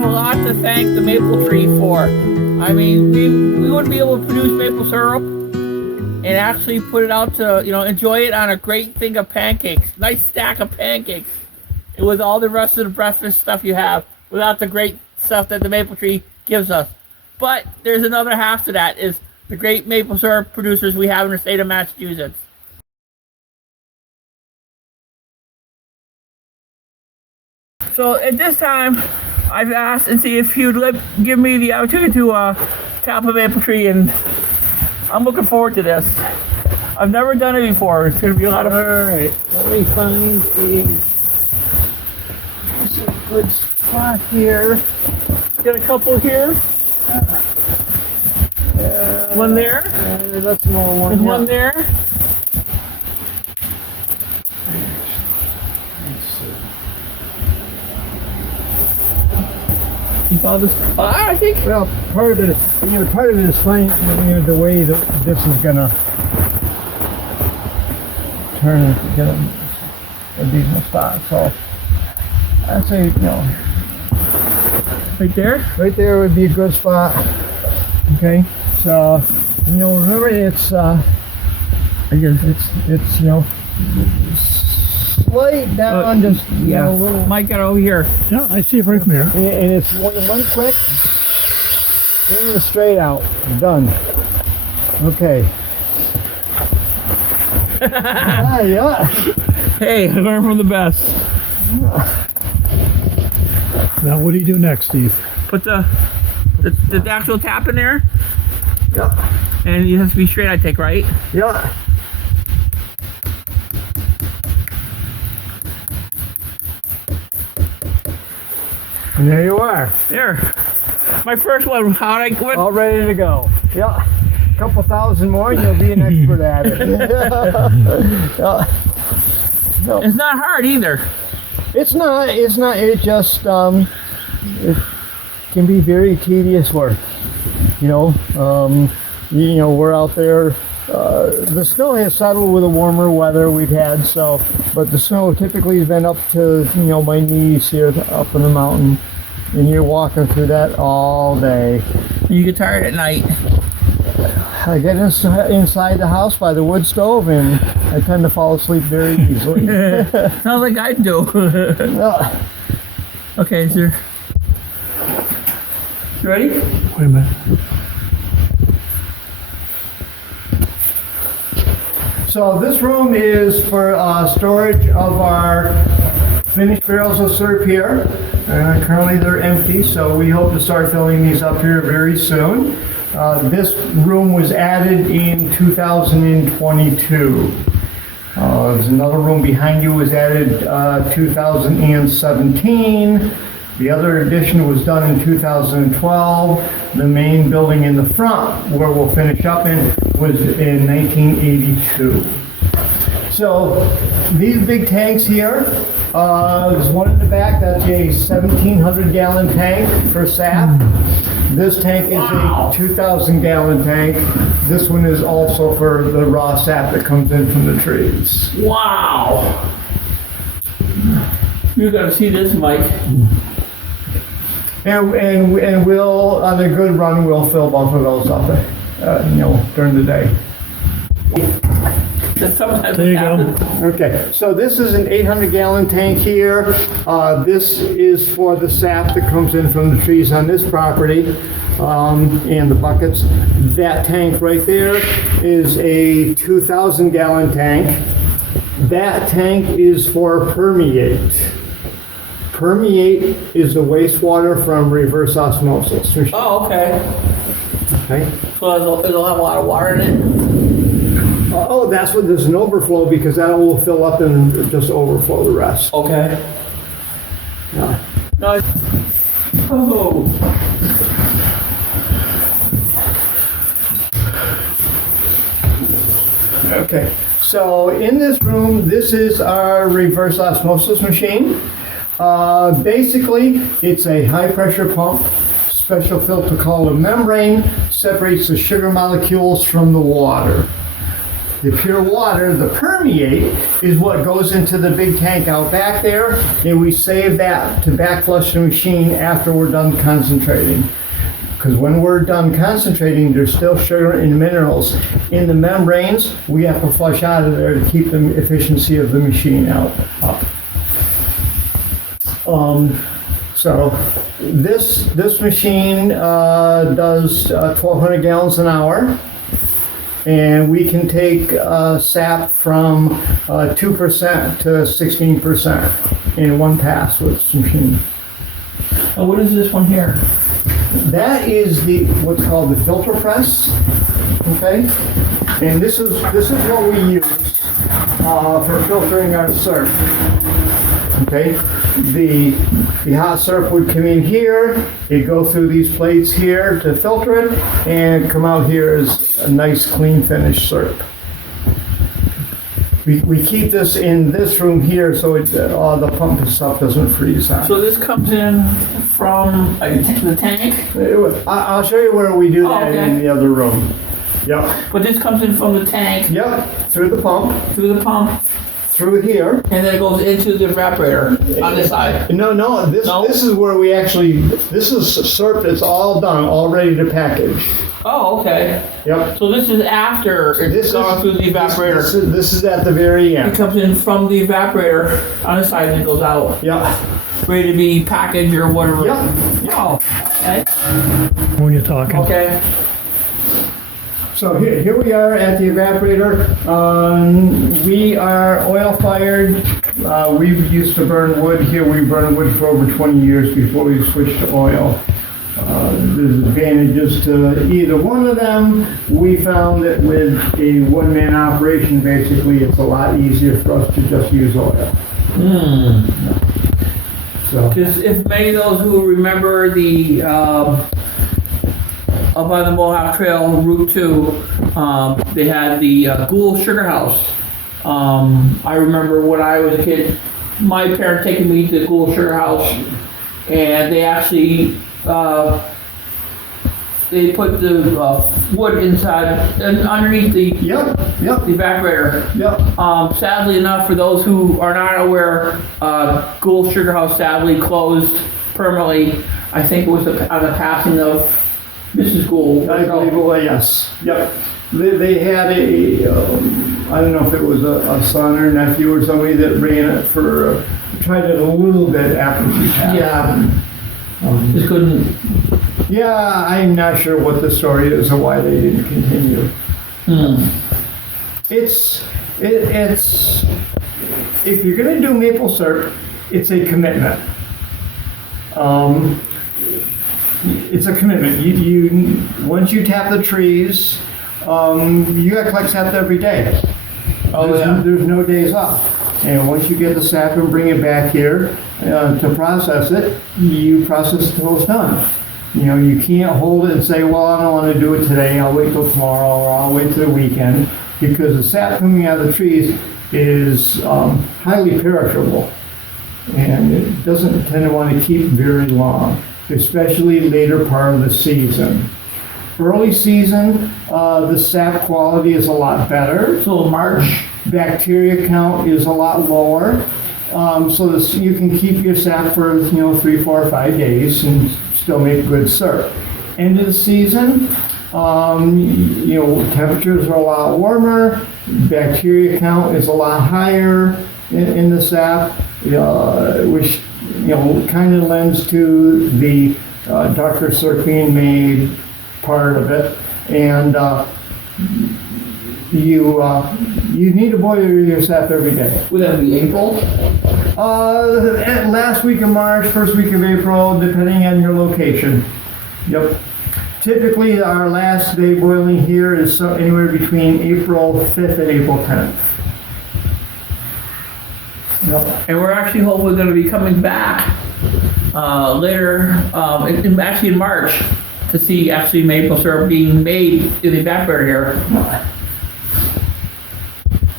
have a lot to thank the maple tree for. I mean, we wouldn't be able to produce maple syrup and actually put it out to, enjoy it on a great thing of pancakes. Nice stack of pancakes. With all the rest of the breakfast stuff you have, without the great stuff that the maple tree gives us. But there's another half to that, is the great maple syrup producers we have in the state of Massachusetts. So at this time, I've asked and see if he would give me the opportunity to tap a maple tree, and I'm looking forward to this. I've never done it before. It's going to be a lot of fun. Alright, let me find a good spot here. Get a couple here. One there. That's another one. There's one there. You found this spot, I think? Well, part of it, part of it is finding, the way that this is gonna turn to get a decent spot. So I'd say, Right there? right there would be a good spot. Okay, so remember it's I guess it's slight down, just a little. Mike got over here. Yeah, I see it right from here. And it's one quick, bring it straight out. Done. Okay. Yeah. Hey, I learned from the best. Now, what do you do next, Steve? Put the actual tap in there, Yeah. and it has to be straight, I think, right? Yeah. And there you are. There. My first one. How'd I quit? All ready to go. Yeah. A couple thousand more and you'll be an expert at it. Yeah. No. It's not hard either. It's not, it just, it can be very tedious work. We're out there, the snow has settled with the warmer weather we've had, but the snow typically has been up to, my knees here up in the mountain, and you're walking through that all day. You get tired at night. I get inside the house by the wood stove and I tend to fall asleep very easily. Sounds like I do. Okay, sir. You ready? Wait a minute. So this room is for storage of our finished barrels of syrup here. Currently they're empty, so we hope to start filling these up here very soon. This room was added in 2022. There's another room behind you was added 2017. The other addition was done in 2012. The main building in the front, where we'll finish up in, was in 1982. So these big tanks here, there's one in the back, that's a 1,700 gallon tank for sap. This tank is a 2,000 gallon tank. This one is also for the raw sap that comes in from the trees. Wow. You gotta see this, Mike. And we'll, on a good run, we'll fill both of those up, during the day. Sometimes There you go. Okay, so this is an 800 gallon tank here. This is for the sap that comes in from the trees on this property, and the buckets. That tank right there is a 2,000 gallon tank. That tank is for permeate. Permeate is the wastewater from reverse osmosis. Oh, okay. Okay. So it'll have a lot of water in it? Oh, that's what, there's an overflow because that will fill up and just overflow the rest. Okay. Yeah. No. Oh. Okay, so in this room, this is our reverse osmosis machine. Basically, it's a high pressure pump, special filter called a membrane, separates the sugar molecules from the water. The pure water, the permeate, is what goes into the big tank out back there, and we save that to back flush the machine after we're done concentrating. Because when we're done concentrating, there's still sugar and minerals in the membranes. We have to flush out of there to keep the efficiency of the machine up. So this machine does 1,200 gallons an hour, and we can take sap from 2% to 16% in one pass with this machine. Oh, what is this one here? That is what's called the filter press, okay? And this is what we use for filtering our syrup. Okay, the hot syrup would come in here, it'd go through these plates here to filter it, and come out here as a nice clean finished syrup. We keep this in this room here so the pump and stuff doesn't freeze out. So this comes in from the tank, I'll show you where we do Oh, that okay. in the other room. Yep, but this comes in from the tank yep, through the pump, through the pump, through here. and then it goes into the evaporator on this side. No, this is where we actually, this is syrup that's all done, all ready to package. Oh, okay. Yep. So this is after it's gone through the evaporator. This is at the very It end. comes in from the evaporator on the side and it goes out, Yep, ready to be packaged or whatever. yep. Oh, okay. When you're talking. Okay. So here we are at the evaporator. We are oil fired. We used to burn wood here. We burned wood for over 20 years before we switched to oil. There's advantages to either one of them. We found that with a one-man operation, basically, it's a lot easier for us to just use oil. So, Because if many of those who remember the up on the Mohawk Trail, Route 2, they had the Gould Sugar House. I remember when I was a kid, my parents taking me to the Gould Sugar House, and they actually they put the wood inside and underneath the yep. evaporator. Sadly enough, for those who are not aware, Gould Sugar House sadly closed permanently. I think it was on the passing of Mrs. Gould. I believe, well, yes, yep. They had I don't know if it was a son or nephew or somebody that ran it tried it a little bit after she passed. Yeah. Just couldn't. Yeah, I'm not sure what the story is or why they didn't continue. It's if you're gonna do maple syrup, it's a commitment. It's a commitment. You once you tap the trees, you gotta collect sap every day. There's no days off. And once you get the sap and bring it back here to process it, you process it till it's done. You know, you can't hold it and say, well, I don't want to do it today, I'll wait till tomorrow, or I'll wait till the weekend, because the sap coming out of the trees is highly perishable, and it doesn't tend to want to keep very long, especially later part of the season. Early season, the sap quality is a lot better. So March. Bacteria count is a lot lower, so you can keep your sap for 3, 4, 5 days and still make good syrup. End of the season, temperatures are a lot warmer, bacteria count is a lot higher in the sap, which kind of lends to the darker syrup being made part of it, and you need to boil your sap every day. Would that be April? Last week of March, first week of April, depending on your location. Yep. Typically, our last day boiling here is anywhere between April 5th and April 10th. Yep. And we're actually hopefully going to be coming back later, actually in March, to see actually maple syrup being made in the evaporator here.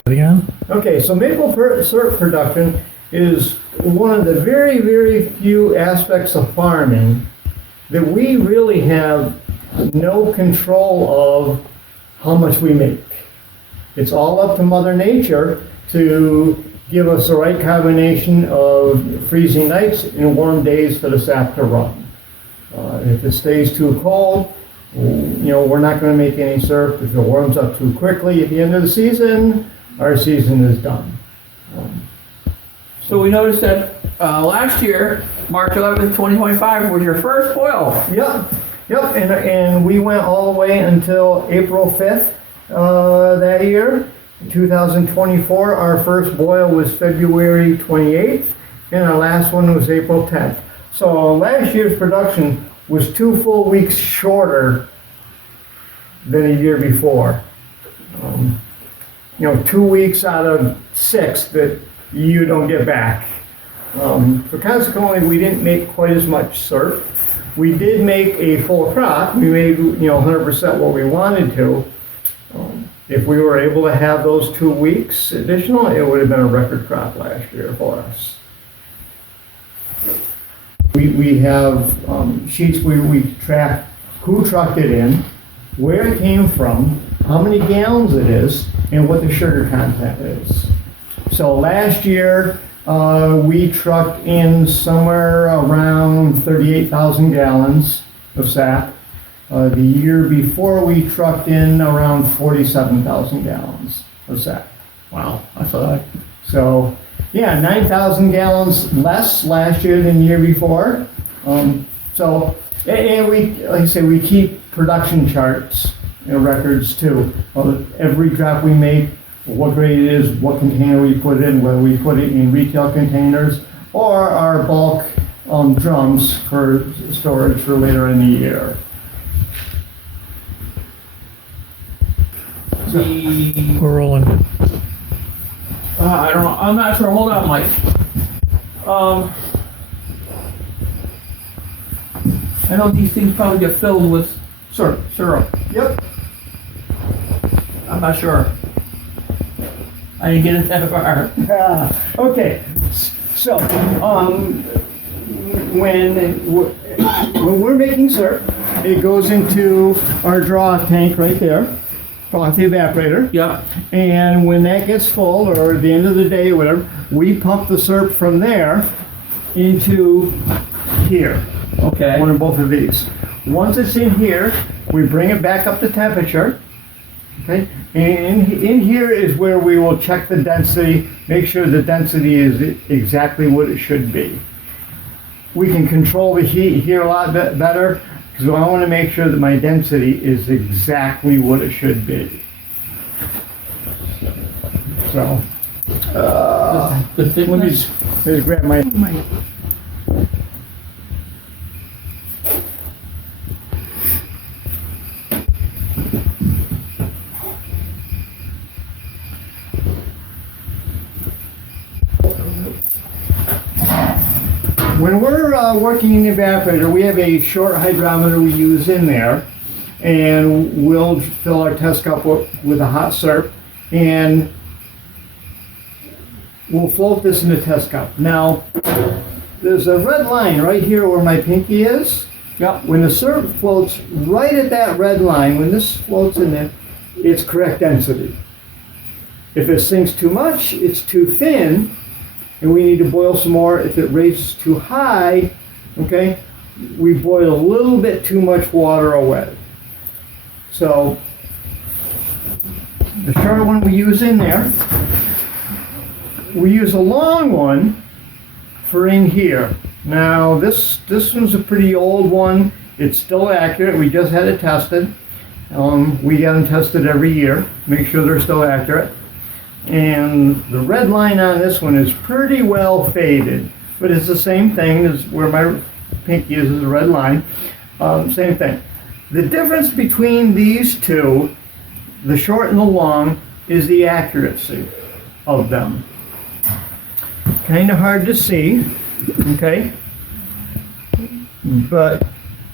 Again? Okay, so maple syrup production is one of the very, very few aspects of farming that we really have no control of how much we make. It's all up to Mother Nature to give us the right combination of freezing nights and warm days for the sap to run. If it stays too cold, we're not going to make any syrup. If it warms up too quickly at the end of the season, our season is done. So we noticed that last year, March 11th, 2025, was your first boil. Yep, and we went all the way until April 5th that year. 2024, our first boil was February 28th, and our last one was April 10th. So last year's production was 2 full weeks shorter than a year before. 2 weeks out of 6 that you don't get back. But consequently, we didn't make quite as much syrup. We did make a full crop. We made 100% what we wanted to. If we were able to have those 2 weeks additional, it would have been a record crop last year for us. We have sheets where we track who trucked it in, where it came from, how many gallons it is, and what the sugar content is. So last year, we trucked in somewhere around 38,000 gallons of sap. The year before, we trucked in around 47,000 gallons of sap. Wow, that's a lot. So, yeah, 9,000 gallons less last year than the year before. And we, like I say, we keep production charts and records too. Every drop we make, what grade it is, what container we put it in, whether we put it in retail containers or our bulk drums for storage for later in the year. We're rolling. I don't know. I'm not sure. Hold on, Mike. I know these things probably get filled with syrup. Yep. I'm not sure. I didn't get it that far. Okay. So, when we're making syrup, it goes into our draw tank right there, off the evaporator. Yep. And when that gets full, or at the end of the day, or whatever, we pump the syrup from there into here. Okay. One of both of these. Once it's in here, we bring it back up to temperature. Okay. And in here is where we will check the density, make sure the density is exactly what it should be. We can control the heat here a lot better, because I want to make sure that my density is exactly what it should be. So, The let me thickness. just grab my When we're working in the evaporator, we have a short hydrometer we use in there, and we'll fill our test cup with a hot syrup, and we'll float this in the test cup. Now, there's a red line right here where my pinky is. Yep. When the syrup floats right at that red line, when this floats in there, it's correct density. If it sinks too much, it's too thin, and we need to boil some more. If it raises too high, okay, we boil a little bit too much water away. So, the short one we use in there. We use a long one for in here. Now, this one's a pretty old one. It's still accurate. We just had it tested. We get them tested every year, make sure they're still accurate. And the red line on this one is pretty well faded, but it's the same thing as where my pinky is a red line. Same thing. The difference between these two, the short and the long, is the accuracy of them. Kind of hard to see, okay? But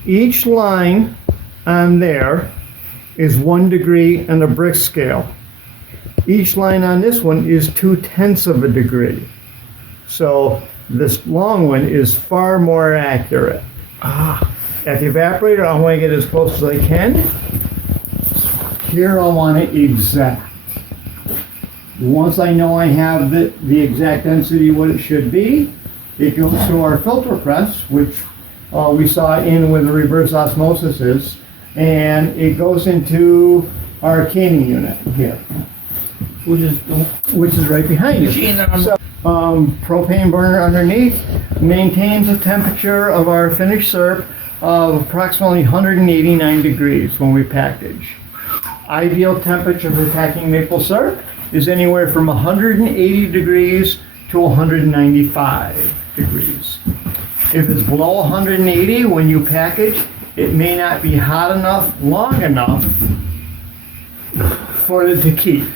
each line on there is 1 degree on the brick scale. Each line on this one is 2/10 of a degree. So this long one is far more accurate. At the evaporator, I want to get as close as I can. Here I want it exact. Once I know I have the exact density, what it should be, it goes to our filter press, which we saw in where the reverse osmosis is, and it goes into our canning unit here, Which is which is right behind you. machine that I'm So, propane burner underneath maintains a temperature of our finished syrup of approximately 189 degrees when we package. Ideal temperature for packing maple syrup is anywhere from 180 degrees to 195 degrees. If it's below 180 when you package, it may not be hot enough, long enough for it to keep.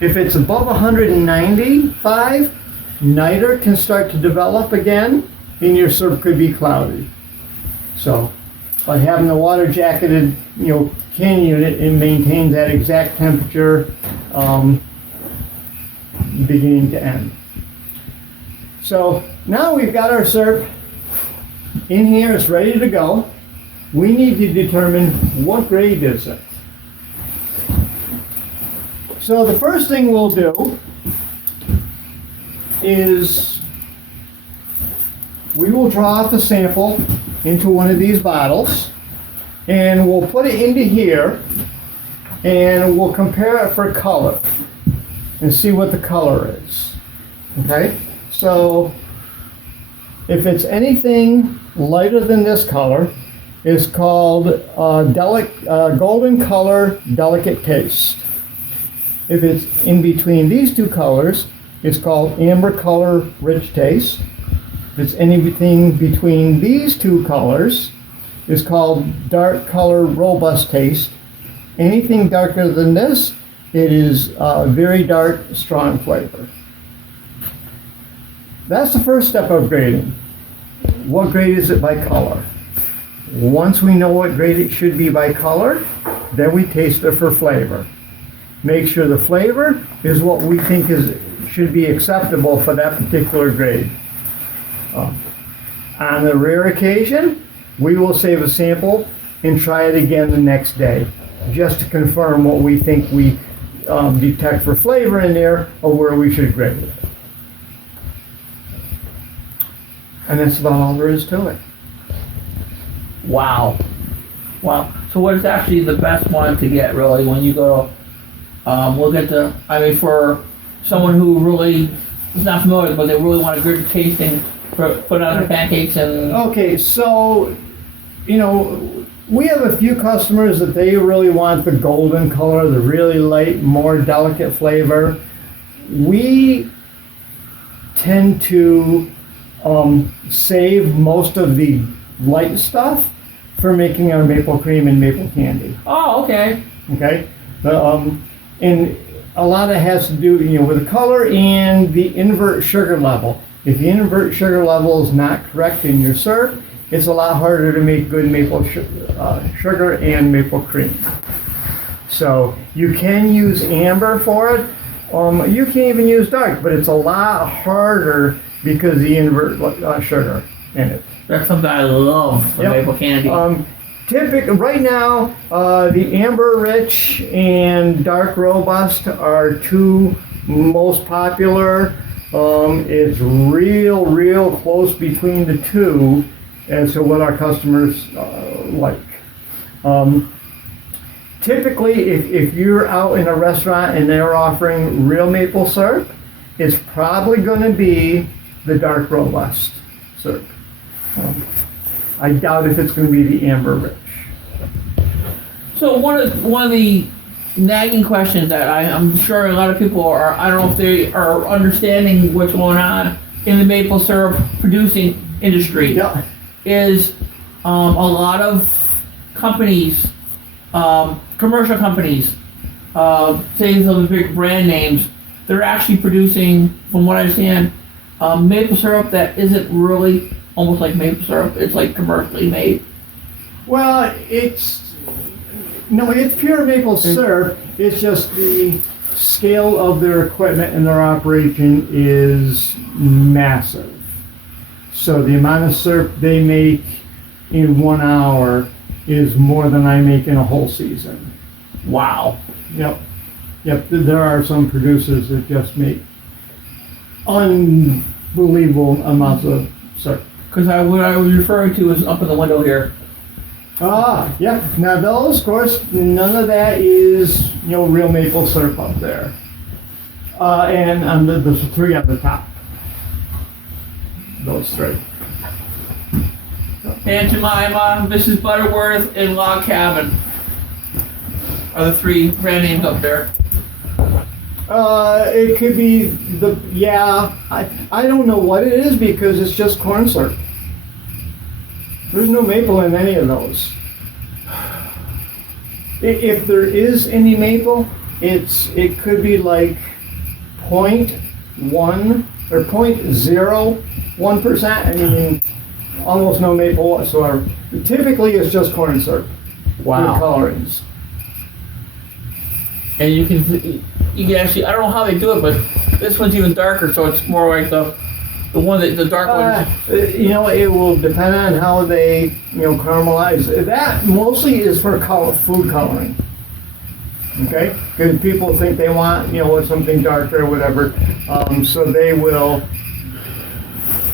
If it's above 195, niter can start to develop again, and your syrup could be cloudy. So, by having the water jacketed, can unit, it maintains that exact temperature, beginning to end. So now we've got our syrup in here, it's ready to go. We need to determine what grade is it. So the first thing we'll do is we will draw out the sample into one of these bottles, and we'll put it into here, and we'll compare it for color and see what the color is. Okay? So if it's anything lighter than this color, it's called golden color delicate taste. If it's in between these two colors, it's called amber color rich taste. If it's anything between these two colors, it's called dark color robust taste. Anything darker than this, it is very dark, strong flavor. That's the first step of grading. What grade is it by color? Once we know what grade it should be by color, then we taste it for flavor. Make sure the flavor is what we think should be acceptable for that particular grade. On the rare occasion, we will save a sample and try it again the next day, just to confirm what we think we detect for flavor in there, or where we should grade it. And that's about all there is to it. Wow. So what is actually the best one to get, really, when you go to look at for someone who really is not familiar, but they really want a good tasting put on their pancakes and... Okay, so, we have a few customers that they really want the golden color, the really light, more delicate flavor. We tend to save most of the light stuff for making our maple cream and maple candy. Oh, okay. Okay? And a lot of it has to do, with the color and the invert sugar level. If the invert sugar level is not correct in your syrup, it's a lot harder to make good maple sugar and maple cream. So you can use amber for it. You can even use dark, but it's a lot harder because of the invert sugar in it. That's something I love, the Yep. maple candy. Typically, right now, the amber rich and dark robust are two most popular. It's real close between the two as to what our customers like. Typically, if you're out in a restaurant and they're offering real maple syrup, it's probably going to be the dark robust syrup. I doubt if it's going to be the amber rich. So one of the nagging questions that I'm sure a lot of people are, I don't know if they are understanding what's going on in the maple syrup producing industry, Yeah. is a lot of companies, commercial companies, say some of the big brand names, they're actually producing, from what I understand, maple syrup that isn't really almost like maple syrup. It's like commercially made. Well, it's pure maple syrup. It's just the scale of their equipment and their operation is massive. So the amount of syrup they make in 1 hour is more than I make in a whole season. Wow. Yep. Yep, there are some producers that just make unbelievable amounts of syrup. Because what I was referring to is up in the window here. Ah, yeah. Now those, of course, none of that is, real maple syrup up there. And on the three on the top. Those three. Aunt Jemima, Mrs. Butterworth, and Log Cabin are the three brand names up there. It could be I don't know what it is because it's just corn syrup. There's no maple in any of those. If there is any maple, it could be like 0.1 or 0.01%. I mean, almost no maple whatsoever. Typically, it's just corn syrup. Wow. With colorings. And you can actually, I don't know how they do it, but this one's even darker, so it's more like the one that the dark one. It will depend on how they, caramelize. That mostly is for food coloring. Okay? Because people think they want, something darker or whatever. So they will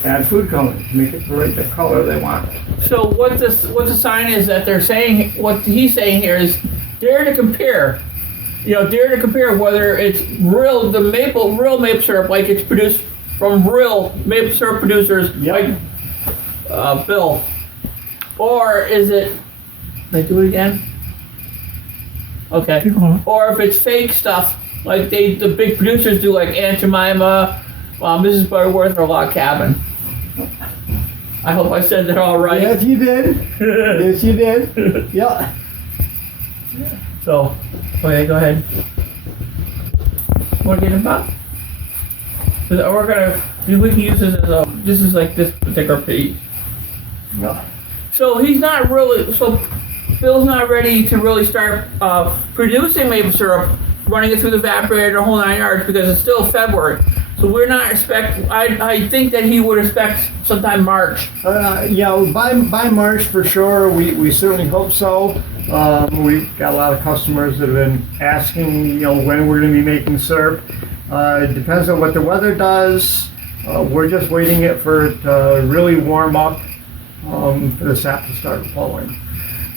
add food coloring to make it the color they want. So what the sign is that they're saying, what he's saying here is dare to compare. Dare to compare whether it's real maple syrup, like it's produced from real maple syrup producers, Yep. like Bill, or is it? Did I do it again? Okay. Keep going. Or if it's fake stuff, like the big producers do, like Aunt Jemima, Mrs. Butterworth, or Log Cabin. I hope I said that all right. Yes, you did. Yes, you did. Yeah. So, okay, go ahead. Want to get him up? We can use this as this is like this particular piece. No. So Bill's not ready to really start producing maple syrup, running it through the evaporator, the whole 9 yards, because it's still February. So we're not I think that he would expect sometime March. By March for sure. We certainly hope so. We've got a lot of customers that have been asking, when we're going to be making syrup. It depends on what the weather does. We're just waiting for it to really warm up for the sap to start flowing.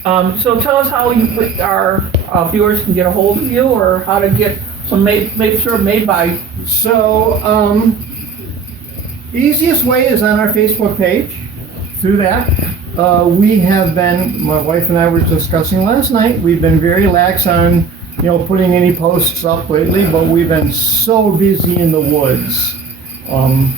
So tell us how our viewers can get a hold of you, or how to get some maple syrup made by. So, easiest way is on our Facebook page. Through that, we have been. My wife and I were discussing last night. We've been very lax on, putting any posts up lately, but we've been so busy in the woods. I'm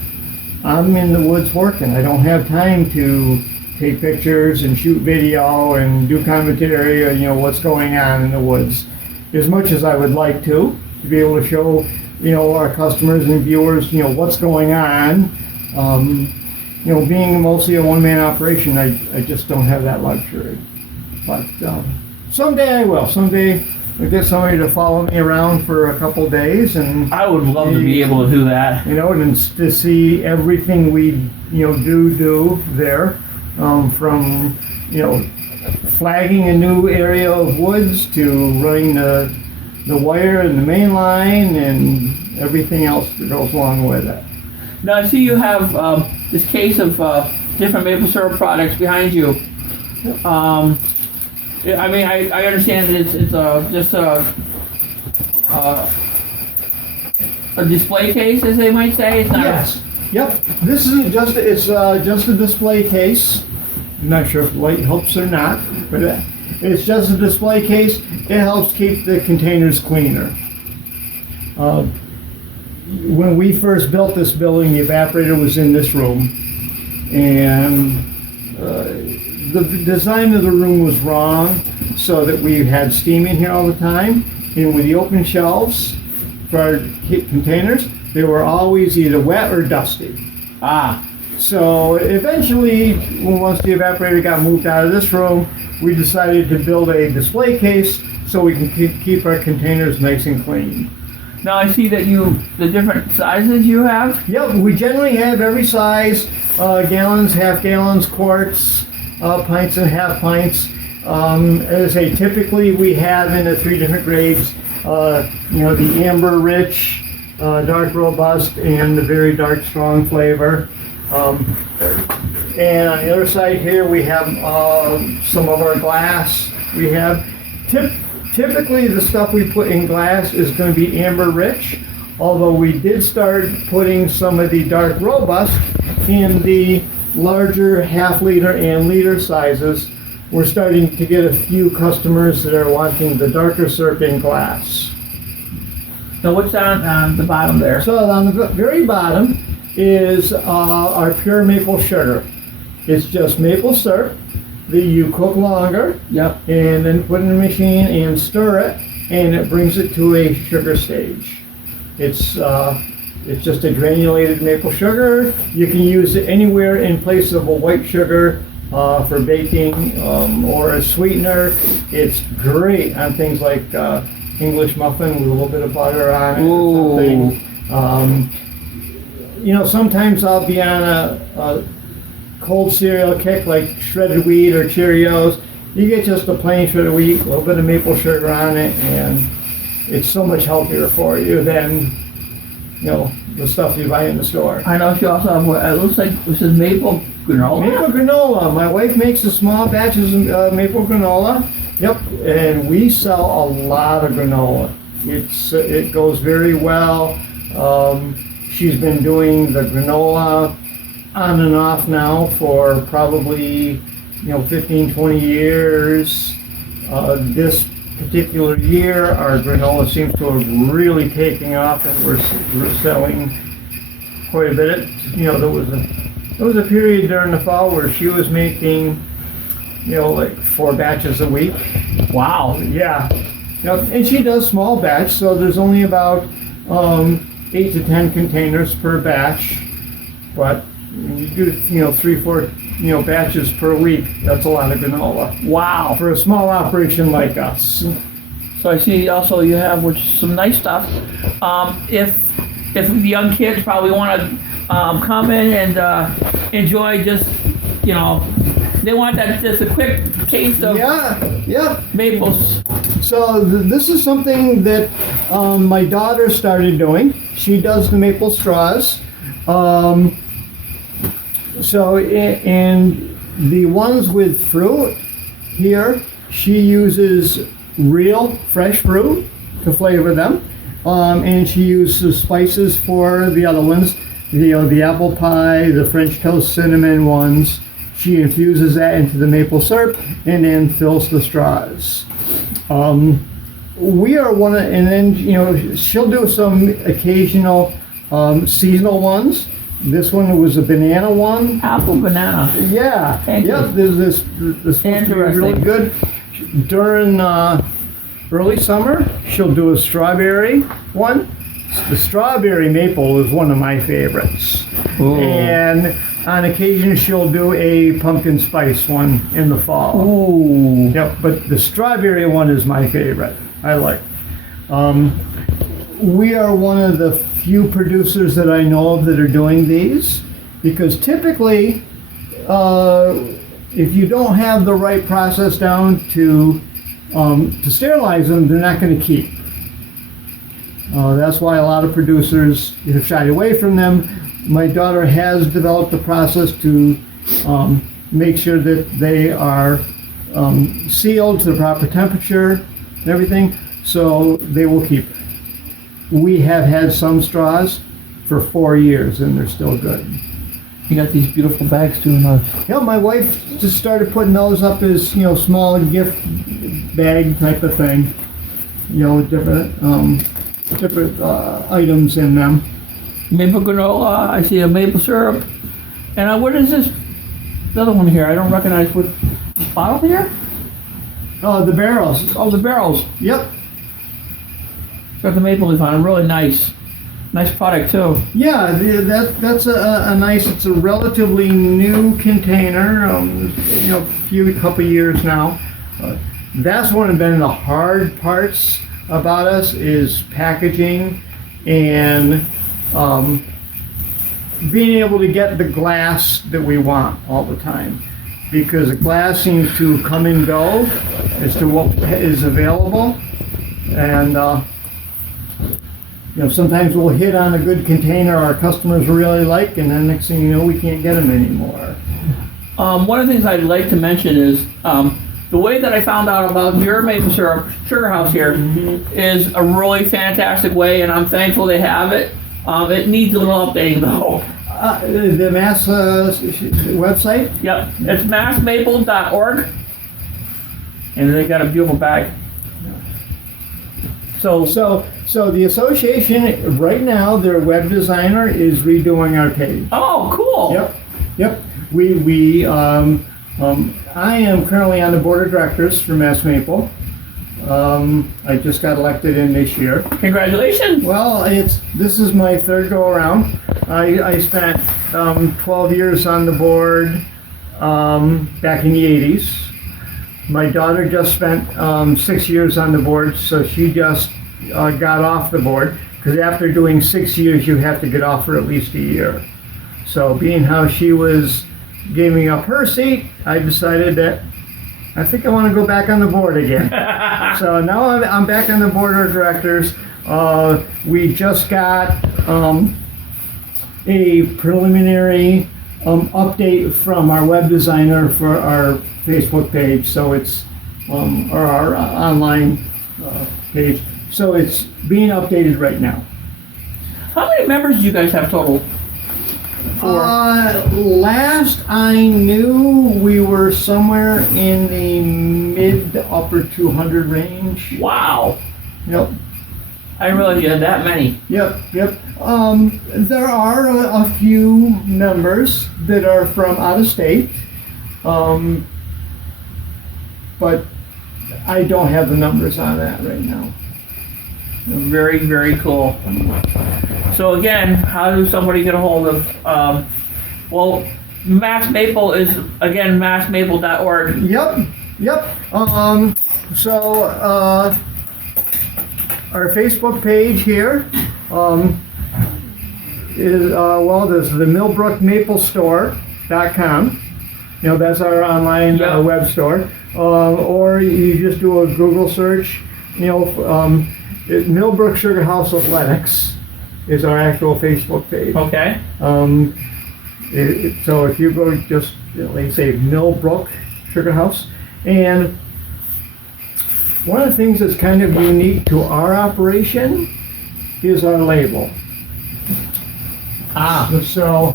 in the woods working. I don't have time to take pictures and shoot video and do commentary, what's going on in the woods. As much as I would like to be able to show, our customers and viewers, what's going on. Being mostly a one-man operation, I just don't have that luxury. But someday I will. Someday I'll get somebody to follow me around for a couple days, and I would love to be able to do that. and to see everything we do there, from flagging a new area of woods to running the wire and the main line and everything else that goes along with it. Now I see you have this case of different maple syrup products behind you. I understand that it's just a display case, as they might say. It's not. Yes. Yep. This is just a display case. I'm not sure if light helps or not, but it's just a display case. It helps keep the containers cleaner. When we first built this building, the evaporator was in this room, and the design of the room was wrong, so that we had steam in here all the time. And with the open shelves for our containers, they were always either wet or dusty. So eventually, once the evaporator got moved out of this room, we decided to build a display case so we can keep our containers nice and clean. Now I see that the different sizes you have. Yep, we generally have every size, gallons, half gallons, quarts, pints and half pints. As I say, typically we have in the 3 different grades, the amber rich, dark robust, and the very dark strong flavor. And on the other side here, we have some of our glass. We have typically the stuff we put in glass is going to be amber rich, although we did start putting some of the dark robust in the larger half-liter and liter sizes. We're starting to get a few customers that are wanting the darker syrup in glass. So what's on the bottom there? So on the very bottom is our pure maple sugar. It's just maple syrup that you cook longer Yep. and then put in the machine and stir it, and it brings it to a sugar stage. It's just a granulated maple sugar. You can use it anywhere in place of a white sugar for baking or a sweetener. It's great on things like English muffin with a little bit of butter on it or something. Sometimes I'll be on a cold cereal kick like shredded wheat or Cheerios. You get just a plain shredded wheat, a little bit of maple sugar on it, and it's so much healthier for you than the stuff you buy in the store. I know she also have what it looks like. This is maple granola. Maple granola. My wife makes the small batches of maple granola. Yep, and we sell a lot of granola. It goes very well. She's been doing the granola on and off now for probably 15, 20 years. This particular year, our granola seems to have really taken off, and we're selling quite a bit. There was a period during the fall where she was making like 4 batches a week. Wow. Yeah. And she does small batch, so there's only about 8 to 10 containers per batch. But you do 3-4 batches per week. That's a lot of granola Wow. for a small operation like us. So I see also you have some nice stuff. If the young kids probably want to come in and enjoy just they want that just a quick taste of Yeah. maples. So this is something that my daughter started doing. She does the maple straws. And the ones with fruit here, she uses real fresh fruit to flavor them. And she uses spices for the other ones, the apple pie, the French toast cinnamon ones. She infuses that into the maple syrup and then fills the straws. We are one of, and then she'll do some occasional seasonal ones. This one was a banana one. Apple banana. Yeah. Thank you. Yep. This supposed to be really good. During early summer, she'll do a strawberry one. The strawberry maple is one of my favorites. Ooh. And on occasion, she'll do a pumpkin spice one in the fall. Ooh. Yep, but the strawberry one is my favorite. I like. We are one of the few producers that I know of that are doing these, because typically, if you don't have the right process down to sterilize them, they're not going to keep. That's why a lot of producers have shied away from them. My daughter has developed a process to make sure that they are sealed to the proper temperature and everything, so they will keep. We have had some straws for 4 years, and they're still good. You got these beautiful bags too. Yeah, my wife just started putting those up as small gift bag type of thing. Different items in them. Maple granola. I see a maple syrup. And what is this? The other one here. I don't recognize what bottle here. The barrels. Oh, the barrels. Yep. Got the maple leaf on it. Really nice. Nice product too. Yeah, that's a nice. It's a relatively new container. Couple years now. That's one of the hard parts about us is packaging and being able to get the glass that we want all the time, because the glass seems to come and go as to what is available. And, sometimes we'll hit on a good container our customers really like, and then next thing you know, we can't get them anymore. One of the things I'd like to mention is the way that I found out about your maple syrup sugar house here is a really fantastic way, and I'm thankful they have it. It needs a little updating though. The Mass website? Yep, it's massmaple.org, and they got a beautiful bag. So So the association, right now, their web designer is redoing our page. oh, cool. Yep. I am currently on the board of directors for Mass Maple. I just got elected in this year. Congratulations. Well, this is my third go around. I spent 12 years on the board back in the 80s. My daughter just spent 6 years on the board, so she just got off the board, because after doing 6 years, you have to get off for at least a year. So being how she was giving up her seat, I decided that I think I want to go back on the board again. So now I'm back on the board of directors. We just got a preliminary update from our web designer for our Facebook page. So it's or our online page. So it's being updated right now. How many members do you guys have total? Last I knew, we were somewhere in the mid to upper 200 range. Wow. Yep. I didn't realize you had that many. Yep. There are a few members that are from out of state, but I don't have the numbers on that right now. Very, very cool. So again, how does somebody get a hold of, well, Mass Maple is, again, massmaple.org. Yep. So, our Facebook page here is, there's the millbrookmaplestore.com. That's our online web store. Or you just do a Google search, Millbrook Sugar House Athletics is our actual Facebook page. Okay. So if you go just, like say, Millbrook Sugar House, and one of the things that's kind of unique to our operation is our label. So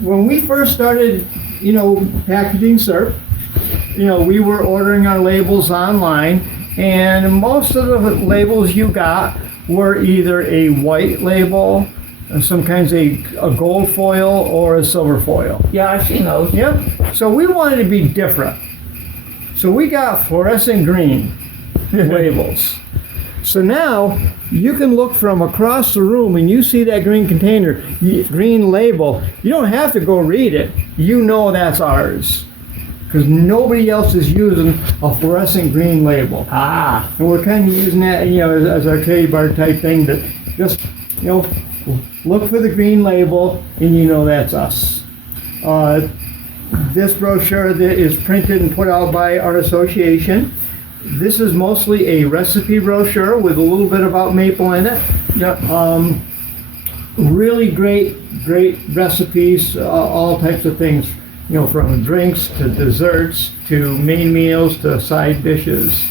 when we first started, packaging syrup, we were ordering our labels online, and most of the labels you got were either a white label, some kinds of a gold foil, or a silver foil. Yeah, I've seen those. Yep. So we wanted to be different. So we got fluorescent green labels. So now you can look from across the room and you see that green container, green label. You don't have to go read it. You know that's ours, because nobody else is using a fluorescent green label. And we're kind of using that, as our trademark type thing, to just, look for the green label and that's us. This brochure that is printed and put out by our association. This is mostly a recipe brochure with a little bit about maple in it. Yep. Really great recipes, all types of things, from drinks to desserts to main meals to side dishes.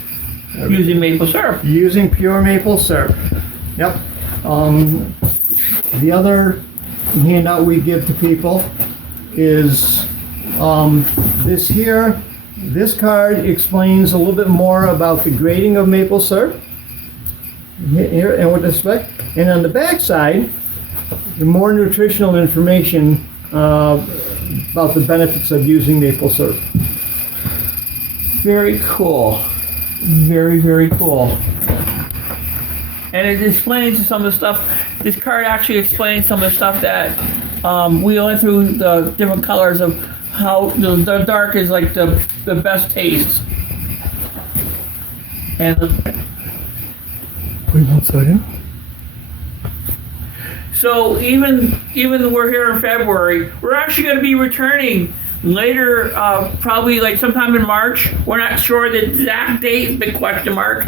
Using maple syrup. Using pure maple syrup. Yep. The other handout we give to people is this here. This card explains a little bit more about the grading of maple syrup. Here, and what to expect. And on the back side, the more nutritional information about the benefits of using maple syrup. Very cool. Very, very cool. And it explains some of the stuff. This card actually explains some of the stuff that we went through, the different colors of how the dark is like the best taste. And Wait one second. so even though we're here in February, we're actually going to be returning later, probably like sometime in March. We're not sure the exact date, big question mark.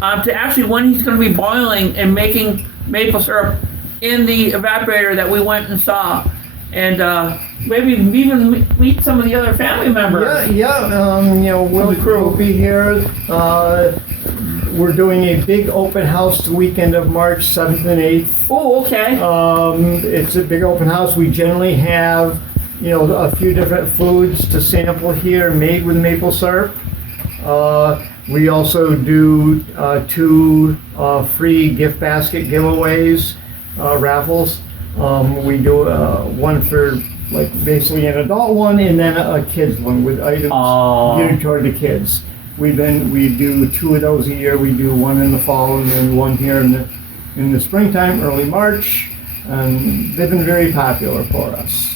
To actually when he's going to be boiling and making maple syrup in the evaporator that we went and saw, and maybe even meet some of the other family members. We'll be here. We're doing a big open house the weekend of March 7th and 8th. Oh, okay. It's a big open house. We generally have, a few different foods to sample here made with maple syrup. We also do 2 free gift basket giveaways, raffles. We do one for basically an adult one and then a kids one with items geared toward the kids. We do 2 of those a year. We do one in the fall and then one here in the springtime, early March, and they've been very popular for us.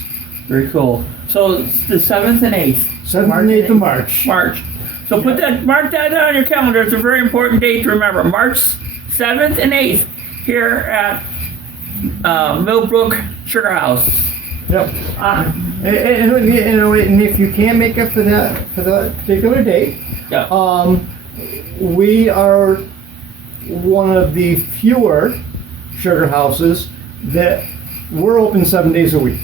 Very cool. So it's the 7th and 8th. 7th and 8th of March. March. So mark that down on your calendar. It's a very important date to remember. March 7th and 8th here at Millbrook Sugar House. Yep. And if you can't make it for that particular date, we are one of the fewer sugar houses that we're open 7 days a week.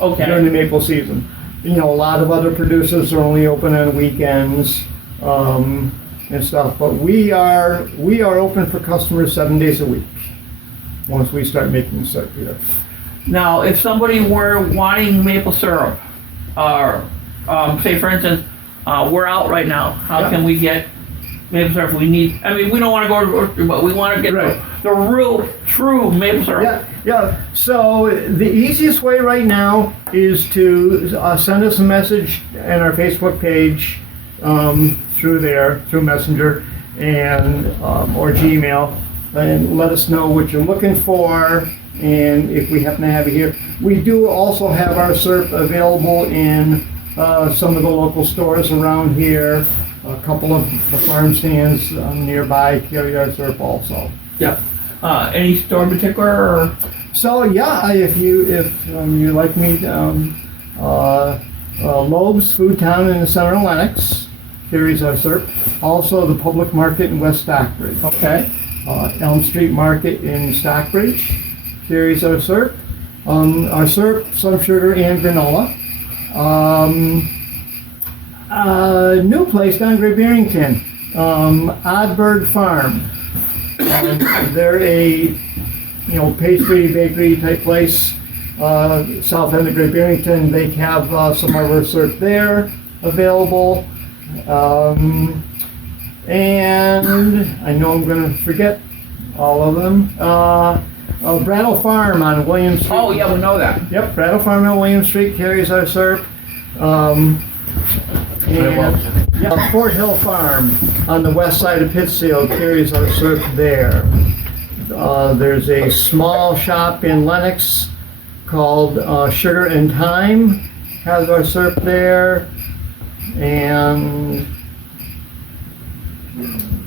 Okay. During the maple season. A lot of other producers are only open on weekends and stuff, but we are open for customers 7 days a week once we start making syrup here. Now, if somebody were wanting maple syrup, or say for instance, we're out right now, how can we get maple syrup? We don't want to go to the grocery, but we want to get the real, true maple syrup. Yeah. So the easiest way right now is to send us a message on our Facebook page through Messenger and or Gmail, and let us know what you're looking for. And if we happen to have it here, we do also have our syrup available in some of the local stores around here. A couple of the farm stands nearby carry our syrup also. Yeah. Any store in particular? Or? So if you like me, Loeb's Food Town in the center of Lenox carries our syrup. Also the Public Market in West Stockbridge. Okay. Elm Street Market in Stockbridge carries our syrup. Our syrup, some sugar, and granola. New place down Great Barrington, Oddbird Farm. They're a pastry bakery type place south end of Great Barrington. They have some of our syrup there available. And I know I'm going to forget all of them. Brattle Farm on William Street. Oh yeah, we know that. Yep, Brattle Farm on William Street carries our syrup. And Fort Hill Farm on the west side of Pittsfield carries our syrup there. There's a small shop in Lenox called Sugar and Time, has our syrup there. And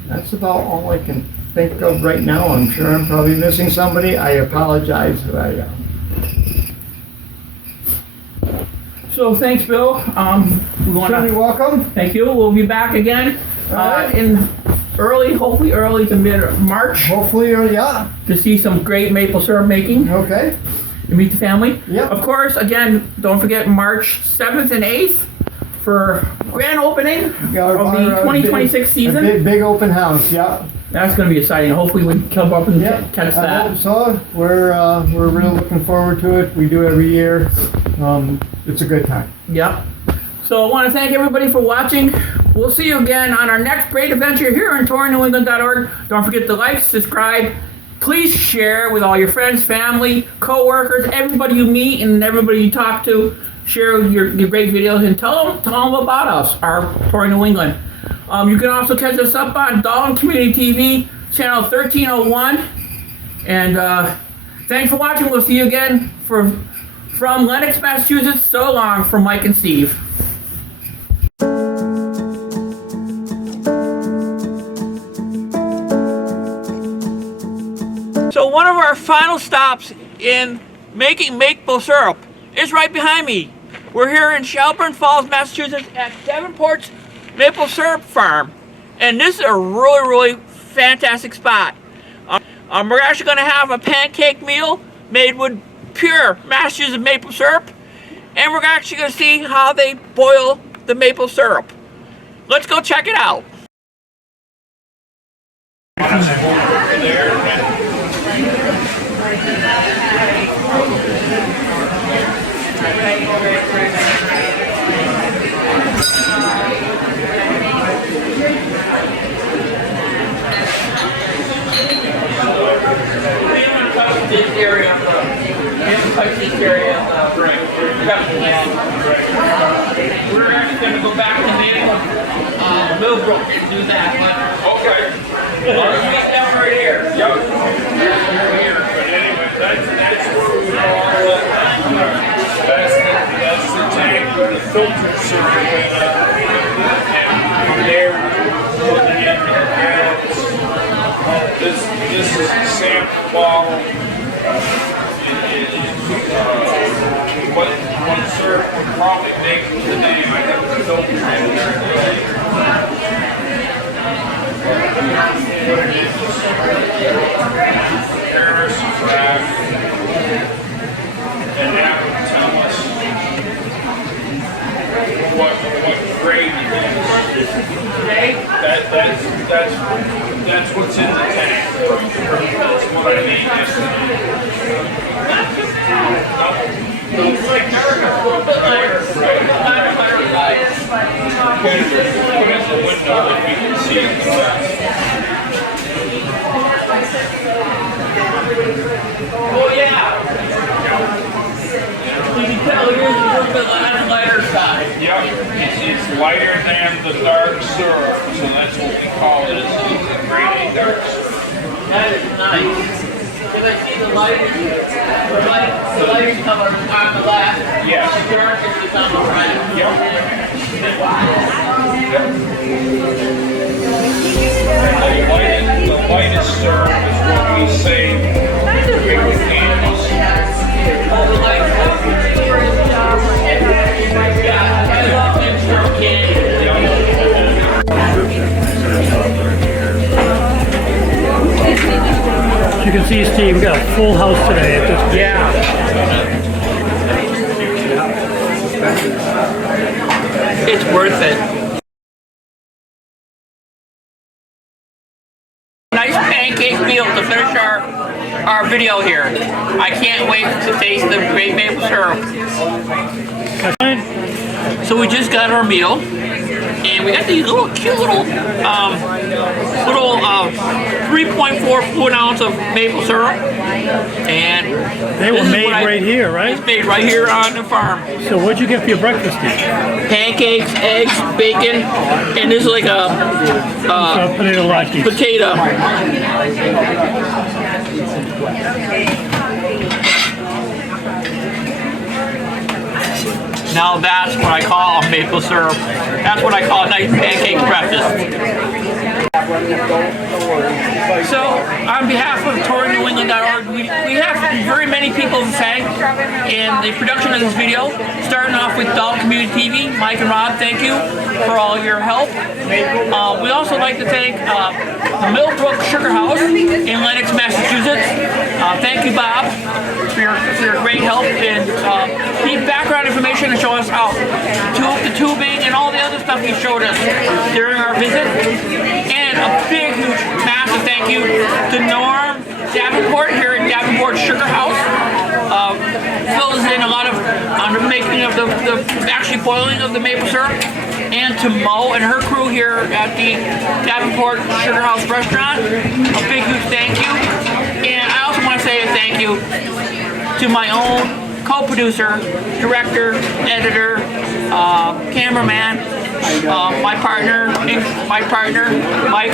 that's about all I can think of right now. I'm sure I'm probably missing somebody. I apologize if I am. So thanks, Bill. We want Certainly welcome. Thank you. We'll be back again in hopefully early to mid-March. Hopefully, To see some great maple syrup making. Okay. To meet the family. Yeah. Of course, again, don't forget March 7th and 8th for grand opening of the 2026 season. Big open house, yeah. That's going to be exciting. Hopefully we can come up and catch I that. hope so. We're really looking forward to it. We do every year. It's a good time. Yep. So I want to thank everybody for watching. We'll see you again on our next great adventure here on touringNewEngland.org. Don't forget to like, subscribe. Please share with all your friends, family, co-workers, everybody you meet and everybody you talk to. Share your great videos and tell them about us, our Touring New England. You can also catch us up on Dahlem Community TV, channel 1301. And thanks for watching. We'll see you again from Lenox, Massachusetts. So long from Mike and Steve. So one of our final stops in making maple syrup is right behind me. We're here in Shelburne Falls, Massachusetts at Davenport's Maple Syrup Farm. And this is a really, really fantastic spot. We're actually going to have a pancake meal made with pure Massachusetts maple syrup. And we're actually going to see how they boil the maple syrup. Let's go check it out. This area, we're actually going to go back to Millbrook and do that. Okay. We got that right here. Yep. But anyway, that's where we go all that's the tank where the filter circuit went up. And there we're putting in the gallons. This is a sample bottle. What syrup would probably make the name. I have the filter in there. Paris, Iraq, and that would tell us what grade it is. That's what's in the tank. That's what I need. It's like a little bit lighter. Put it in the window and you can see it. Oh yeah. You can tell here's a little bit on the lighter side. Yep, it's lighter than the dark syrup, so that's what we call it. It's a grade A dark syrup. That is nice. Because I see the lighter color on the left. Yes. The darkest is on the right. Yep. The lightest syrup is what we say with candles. Oh, the light I love them syrup candy. As you can see, Steve, we got a full house today at this. Yeah. It's worth it. Nice pancake meal to finish our video here. I can't wait to taste the great maple syrup. So we just got our meal, and we got these little cute little 3.4 fluid ounce of maple syrup, and They were made right here, right? it's made right here on the farm. So what'd you get for your breakfast, Steve? Pancakes, eggs, bacon, and this is like a Potato latkes. potato. Now that's what I call a maple syrup. That's what I call a nice pancake breakfast. So, on behalf of ToryNewEngland.org, we have very many people to thank in the production of this video. Starting off with Dalton Community TV, Mike and Rob, thank you for all your help. We also like to thank the Millbrook Sugar House in Lenox, Massachusetts. Thank you, Bob, for your great help and the background information to show us out. The tubing and all the other stuff you showed us during our visit. And a big, huge, massive thank you to Norm Davenport here at Davenport Sugar House. Fills in a lot of on the making of the actually boiling of the maple syrup. And to Mo and her crew here at the Davenport Sugar House restaurant. A big, huge thank you. And I also want to say a thank you to my own co-producer, director, editor, cameraman, my partner, Mike.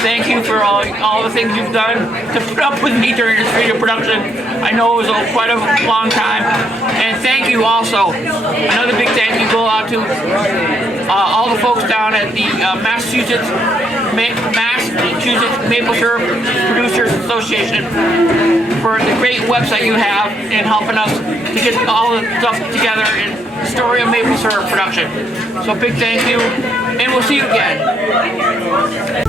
Thank you for all the things you've done to put up with me during this video production. I know it was quite a long time. And thank you also, another big thank you go out to all the folks down at the Massachusetts Maple Syrup Producers Association for the great website you have in helping us to get all the stuff together and story of maple syrup production. So big thank you, and we'll see you again.